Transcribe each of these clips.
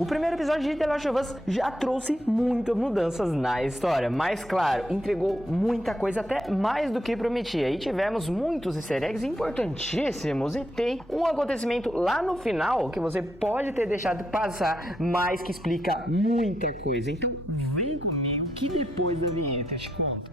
O primeiro episódio de The Last of Us já trouxe muitas mudanças na história, mas claro, entregou muita coisa, até mais do que prometia. E tivemos muitos easter eggs importantíssimos e tem um acontecimento lá no final que você pode ter deixado passar, mas que explica muita coisa. Então vem comigo que depois da vinheta eu te conto.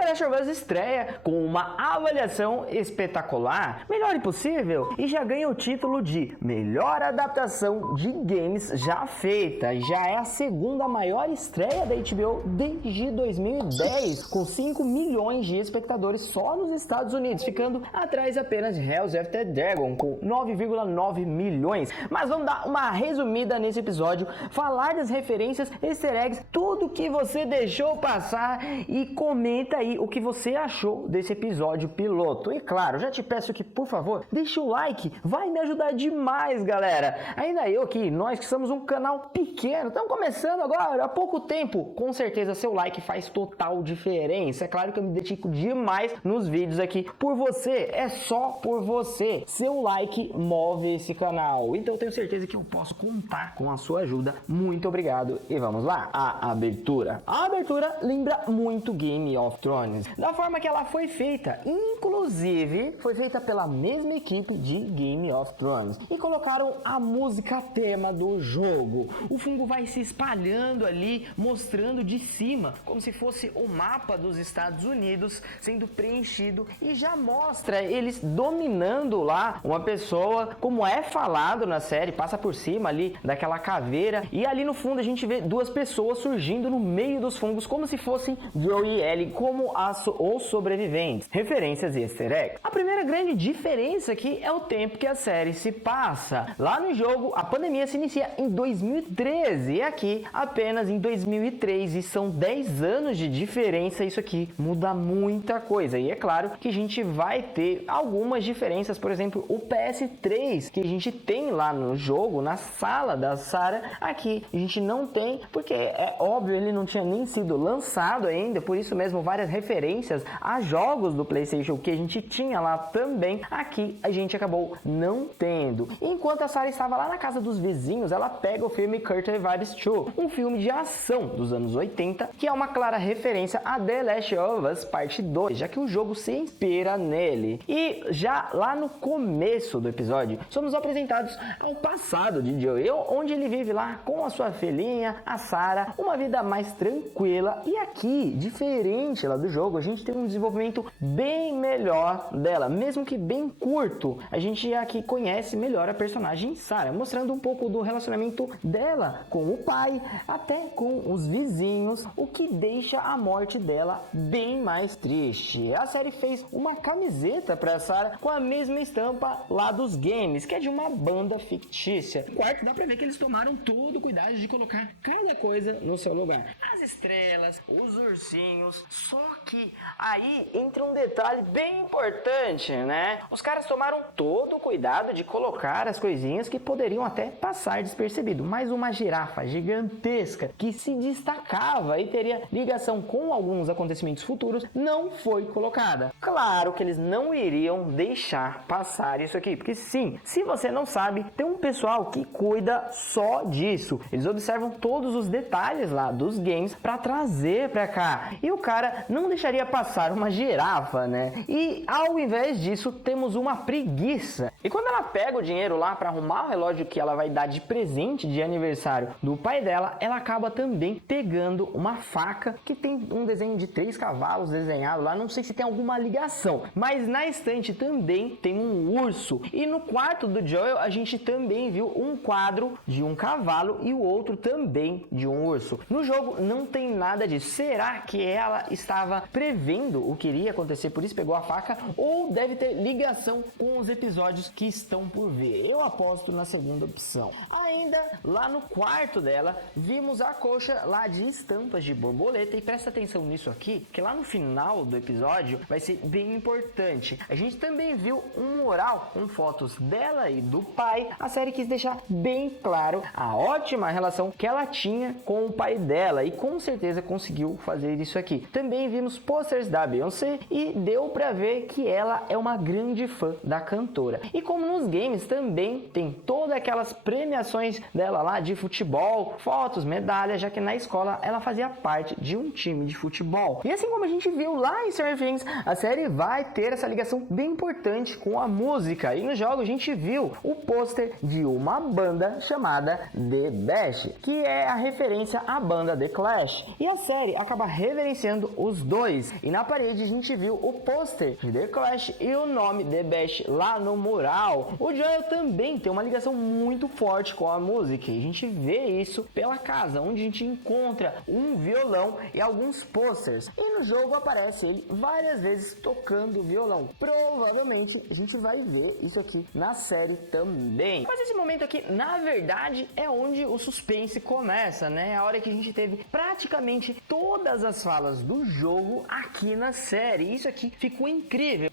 The Last of Us estreia com uma avaliação espetacular, melhor impossível, e já ganha o título de melhor adaptação de games já feita. Já é a segunda maior estreia da HBO desde 2010, com 5 milhões de espectadores só nos Estados Unidos, ficando atrás apenas de House of the Dragon, com 9,9 milhões. Mas vamos dar uma resumida nesse episódio, falar das referências, easter eggs, tudo que você deixou passar e comenta aí o que você achou desse episódio piloto. E claro, já te peço que, por favor, deixa o like, vai me ajudar demais, galera. Ainda eu aqui, nós que somos um canal pequeno, estamos começando agora, há pouco tempo, com certeza seu like faz total diferença. É claro que eu me dedico demais nos vídeos aqui por você, é só por você. Seu like move esse canal, então eu tenho certeza que eu posso contar com a sua ajuda. Muito obrigado e vamos lá, a abertura. A abertura lembra muito Game of Thrones, da forma que ela foi feita, inclusive foi feita pela mesma equipe de Game of Thrones, e colocaram a música tema do jogo. O fungo vai se espalhando ali, mostrando de cima, como se fosse o mapa dos Estados Unidos sendo preenchido, e já mostra eles dominando lá uma pessoa, como é falado na série, passa por cima ali daquela caveira, e ali no fundo a gente vê duas pessoas surgindo no meio dos fungos, como se fossem Joe e Ellie, como os sobreviventes. Referências e easter eggs. A primeira grande diferença aqui é o tempo que a série se passa. Lá no jogo, a pandemia se inicia em 2013 e aqui apenas em 2003, e são 10 anos de diferença. Isso aqui muda muita coisa, e é claro que a gente vai ter algumas diferenças. Por exemplo, o PS3 que a gente tem lá no jogo, na sala da Sarah, aqui a gente não tem, porque é óbvio, ele não tinha nem sido lançado ainda, por isso mesmo várias referências a jogos do PlayStation que a gente tinha lá também, aqui a gente acabou não tendo. Enquanto a Sarah estava lá na casa dos vizinhos, ela pega o filme Curtain Vibes 2, um filme de ação dos anos 80, que é uma clara referência a The Last of Us Parte 2, já que o jogo se inspira nele. E já lá no começo do episódio, somos apresentados ao passado de Joel, onde ele vive lá com a sua filhinha, a Sarah, uma vida mais tranquila. E aqui, diferente lá do jogo, a gente tem um desenvolvimento bem melhor dela, mesmo que bem curto. A gente aqui conhece melhor a personagem Sarah, mostrando um pouco do relacionamento dela com o pai, até com os vizinhos, o que deixa a morte dela bem mais triste. A série fez uma camiseta para Sarah com a mesma estampa lá dos games, que é de uma banda fictícia. No quarto dá pra ver que eles tomaram todo o cuidado de colocar cada coisa no seu lugar. As estrelas, os ursinhos, só que aí entra um detalhe bem importante, né? Os caras tomaram todo o cuidado de colocar as coisinhas que poderiam até passar despercebido, mas uma girafa gigantesca que se destacava e teria ligação com alguns acontecimentos futuros não foi colocada. Claro que eles não iriam deixar passar isso aqui, porque sim, se você não sabe, tem um pessoal que cuida só disso. Eles observam todos os detalhes lá dos games para trazer para cá, e o cara não deixaria passar uma girafa, né? E ao invés disso, temos uma preguiça. E quando ela pega o dinheiro lá para arrumar o relógio que ela vai dar de presente de aniversário do pai dela, ela acaba também pegando uma faca que tem um desenho de 3 cavalos desenhado lá. Não sei se tem alguma ligação, mas na estante também tem um urso. E no quarto do Joel a gente também viu um quadro de um cavalo e o outro também de um urso. No jogo não tem nada disso. Será que ela estava prevendo o que iria acontecer, por isso pegou a faca, ou deve ter ligação com os episódios que estão por vir? Eu aposto na segunda opção. Ainda lá no quarto dela, vimos a coxa lá de estampas de borboleta, e presta atenção nisso aqui, que lá no final do episódio vai ser bem importante. A gente também viu um mural com fotos dela e do pai. A série quis deixar bem claro a ótima relação que ela tinha com o pai dela, e com certeza conseguiu fazer isso aqui. Também vimos os posters da Beyoncé e deu pra ver que ela é uma grande fã da cantora. E como nos games também tem todas aquelas premiações dela lá de futebol, fotos, medalhas, já que na escola ela fazia parte de um time de futebol. E assim como a gente viu lá em Stranger Things, a série vai ter essa ligação bem importante com a música. E no jogo a gente viu o pôster de uma banda chamada The Bash, que é a referência à banda The Clash. E a série acaba reverenciando os dois. E na parede a gente viu o pôster de The Clash e o nome The Bash lá no mural. O Joel também tem uma ligação muito forte com a música. E a gente vê isso pela casa, onde a gente encontra um violão e alguns posters. E no jogo aparece ele várias vezes tocando violão. Provavelmente a gente vai ver isso aqui na série também. Mas esse momento aqui, na verdade, é onde o suspense começa, né? A hora que a gente teve praticamente todas as falas do jogo aqui na série. Isso aqui ficou incrível.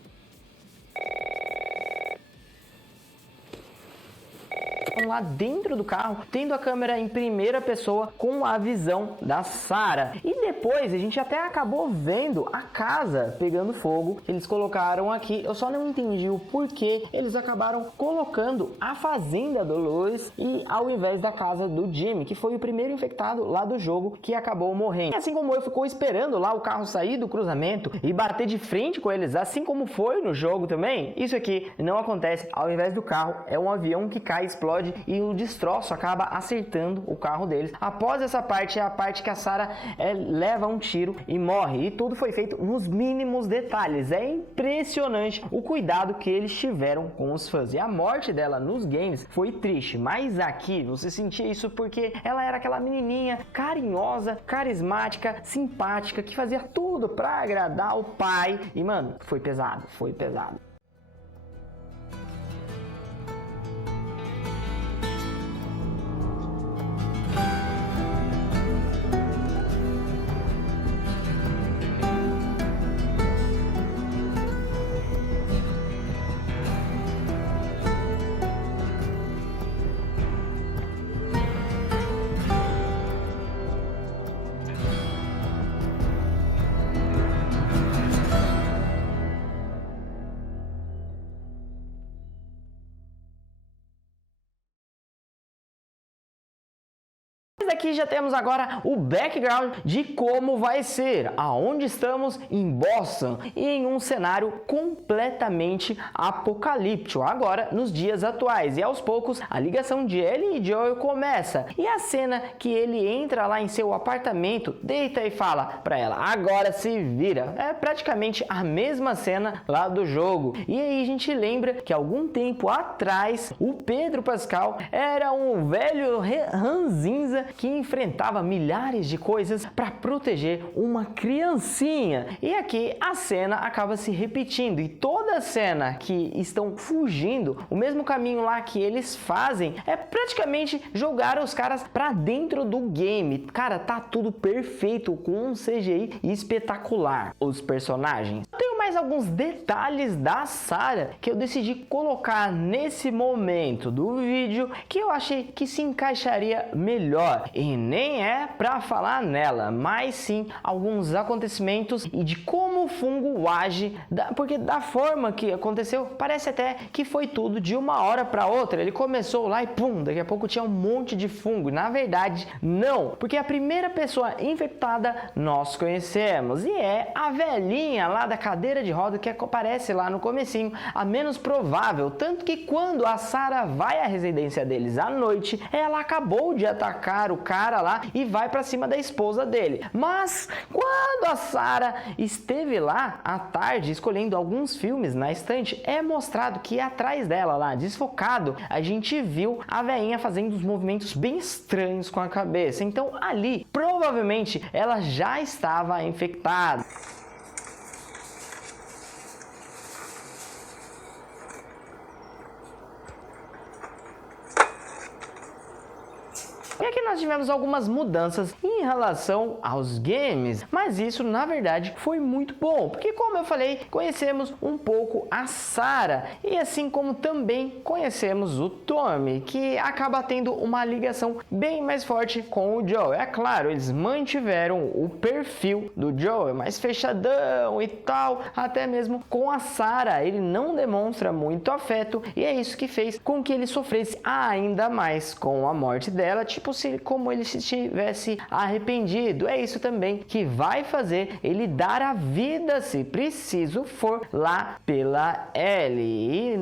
Lá dentro do carro, tendo a câmera em primeira pessoa com a visão da Sarah. E depois a gente até acabou vendo a casa pegando fogo que eles colocaram aqui. Eu só não entendi o porquê eles acabaram colocando a fazenda do Louis e ao invés da casa do Jimmy, que foi o primeiro infectado lá do jogo que acabou morrendo. E assim como eu ficou esperando lá o carro sair do cruzamento e bater de frente com eles, assim como foi no jogo também, isso aqui não acontece. Ao invés do carro, é um avião que cai, explode e o destroço acaba acertando o carro deles. Após essa parte é a parte que a Sarah leva um tiro e morre. E tudo foi feito nos mínimos detalhes. É impressionante o cuidado que eles tiveram com os fãs. E a morte dela nos games foi triste, mas aqui você sentia isso porque ela era aquela menininha carinhosa, carismática, simpática, que fazia tudo pra agradar o pai. E mano, foi pesado, foi pesado. Aqui já temos agora o background de como vai ser, aonde estamos em Boston e em um cenário completamente apocalíptico agora nos dias atuais, e aos poucos a ligação de Ellie e Joel começa, e a cena que ele entra lá em seu apartamento, deita e fala pra ela, agora se vira, é praticamente a mesma cena lá do jogo. E aí a gente lembra que algum tempo atrás o Pedro Pascal era um velho ranzinza que enfrentava milhares de coisas para proteger uma criancinha. E aqui a cena acaba se repetindo, e toda cena que estão fugindo, o mesmo caminho lá que eles fazem é praticamente jogar os caras para dentro do game. Cara, tá tudo perfeito, com um CGI espetacular. Os personagens. Tenho mais alguns detalhes da Sarah que eu decidi colocar nesse momento do vídeo que eu achei que se encaixaria melhor. E nem é pra falar nela, mas sim alguns acontecimentos e de como o fungo age, porque da forma que aconteceu, parece até que foi tudo de uma hora para outra. Ele começou lá e pum, daqui a pouco tinha um monte de fungo. Na verdade, não, porque a primeira pessoa infectada nós conhecemos, e é a velhinha lá da cadeira de roda que aparece lá no comecinho, a menos provável, tanto que quando a Sarah vai à residência deles à noite, ela acabou de atacar o cara lá e vai para cima da esposa dele. Mas quando a Sarah esteve lá à tarde escolhendo alguns filmes na estante, é mostrado que atrás dela lá, desfocado, a gente viu a velhinha fazendo uns movimentos bem estranhos com a cabeça. Então ali, provavelmente, ela já estava infectada. E aqui nós tivemos algumas mudanças em relação aos games, mas isso na verdade foi muito bom, porque como eu falei, conhecemos um pouco a Sarah e assim como também conhecemos o Tommy, que acaba tendo uma ligação bem mais forte com o Joel. É claro, eles mantiveram o perfil do Joel mais fechadão e tal, até mesmo com a Sarah ele não demonstra muito afeto e é isso que fez com que ele sofresse ainda mais com a morte dela, tipo como ele se tivesse arrependido. É isso também que vai fazer ele dar a vida, se preciso for, lá pela Ellie, e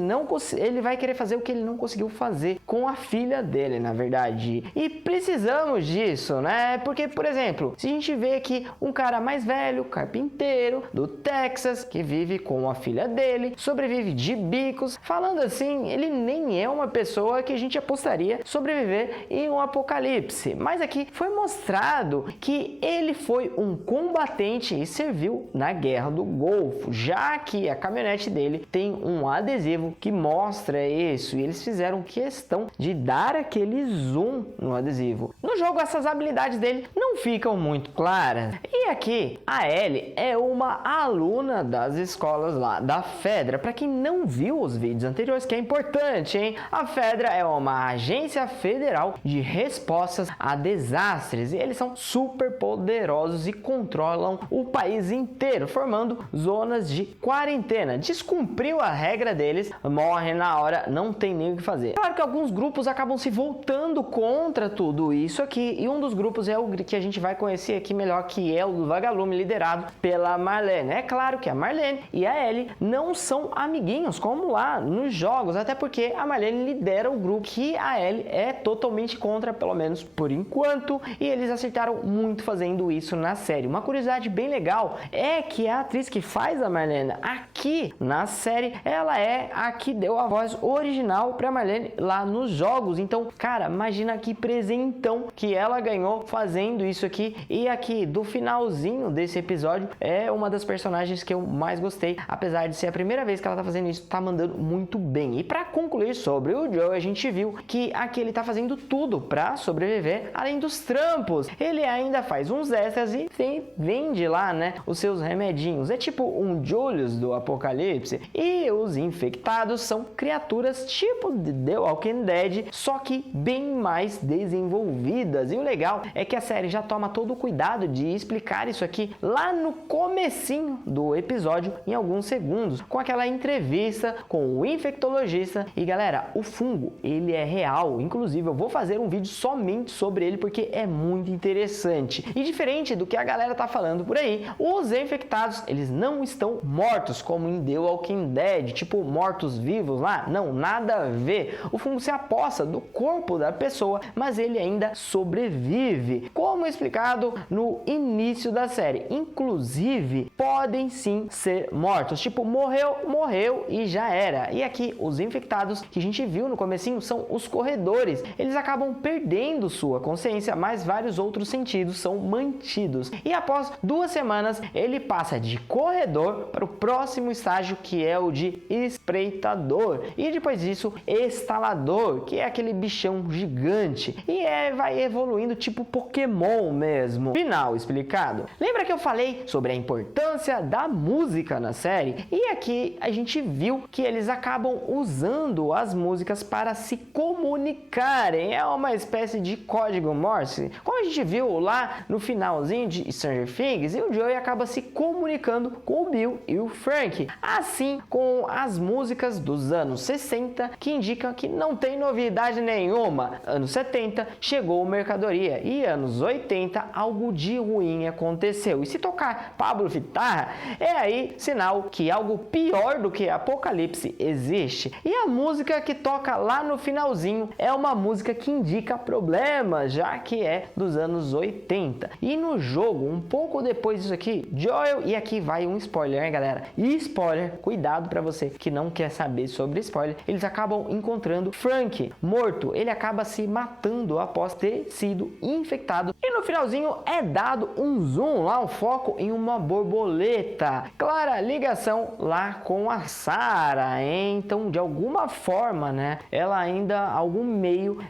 ele vai querer fazer o que ele não conseguiu fazer com a filha dele, na verdade, e precisamos disso, né? Porque, por exemplo, se a gente vê aqui um cara mais velho, carpinteiro, do Texas, que vive com a filha dele, sobrevive de bicos, falando assim, ele nem é uma pessoa que a gente apostaria sobreviver em um apocalipse, mas aqui foi mostrado que ele foi um combatente e serviu na Guerra do Golfo, já que a caminhonete dele tem um adesivo que mostra isso, e eles fizeram questão de dar aquele zoom no adesivo. No jogo, essas habilidades dele não ficam muito claras, e aqui a Ellie é uma aluna das escolas lá da Fedra. Para quem não viu os vídeos anteriores, que é importante, hein? A Fedra é uma agência federal de respostas a desastres e eles são super poderosos e controlam o país inteiro, formando zonas de quarentena. Descumpriu a regra deles, morre na hora, não tem nem o que fazer. Claro que alguns grupos acabam se voltando contra tudo isso aqui, e um dos grupos é o que a gente vai conhecer aqui melhor, que é o do Vagalume, liderado pela Marlene. É claro que a Marlene e a Ellie não são amiguinhos como lá nos jogos, até porque a Marlene lidera o grupo que a Ellie é totalmente contra, pelo menos por enquanto, e eles acertaram muito fazendo isso na série. Uma curiosidade bem legal é que a atriz que faz a Marlene aqui na série, ela é a que deu a voz original para Marlene lá nos jogos. Então, cara, imagina que presentão que ela ganhou fazendo isso aqui. E aqui do finalzinho desse episódio é uma das personagens que eu mais gostei, apesar de ser a primeira vez que ela tá fazendo isso, tá mandando muito bem. E para concluir sobre o Joe, a gente viu que aqui ele tá fazendo tudo para sobreviver, além dos trampos. Ele ainda faz uns extras e vende lá, né, os seus remedinhos. É tipo um Julius do Apocalipse. E os infectados são criaturas tipo de The Walking Dead, só que bem mais desenvolvidas. E o legal é que a série já toma todo o cuidado de explicar isso aqui lá no comecinho do episódio, em alguns segundos, com aquela entrevista com o infectologista. E galera, o fungo, ele é real, inclusive eu vou fazer um vídeo somente sobre ele porque é muito interessante. E diferente do que a galera tá falando por aí, os infectados, eles não estão mortos como em The Walking Dead, tipo mortos-vivos lá, não, nada a ver. O fungo se apossa do corpo da pessoa, mas ele ainda sobrevive, como explicado no início da série. Inclusive, podem sim ser mortos, tipo, morreu e já era. E aqui, os infectados que a gente viu no comecinho são os corredores. Eles acabam perdendo sua consciência, mas vários outros sentidos são mantidos. E após 2 semanas, ele passa de corredor para o próximo estágio, que é o de espreitador. E depois disso, estalador, que é aquele bichão gigante. E vai evoluindo tipo Pokémon mesmo. Final explicado. Lembra que eu falei sobre a importância da música na série? E aqui a gente viu que eles acabam usando as músicas para se comunicarem. É uma espécie de código Morse, como a gente viu lá no finalzinho de Stranger Things, e o Joey acaba se comunicando com o Bill e o Frank, assim com as músicas dos anos 60, que indicam que não tem novidade nenhuma. Anos 70 chegou mercadoria e anos 80 algo de ruim aconteceu. E se tocar Pablo Vittar, é aí sinal que algo pior do que Apocalipse existe. E a música que toca lá no finalzinho é uma música que indica problemas, já que é dos anos 80. E no jogo, um pouco depois disso aqui, Joel, e aqui vai um spoiler, né, galera? E spoiler, cuidado para você que não quer saber sobre spoiler, eles acabam encontrando Frank morto. Ele acaba se matando após ter sido infectado. E no finalzinho é dado um zoom lá, um foco em uma borboleta. Clara ligação lá com a Sarah, hein? Então, de alguma forma, né, ela ainda,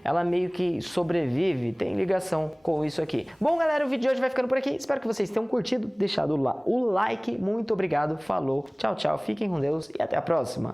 ela meio que sobrevive tem ligação com isso aqui. Bom, galera, o vídeo de hoje vai ficando por aqui. Espero que vocês tenham curtido, deixado lá o like. Muito obrigado, falou, tchau, tchau, fiquem com Deus e até a próxima.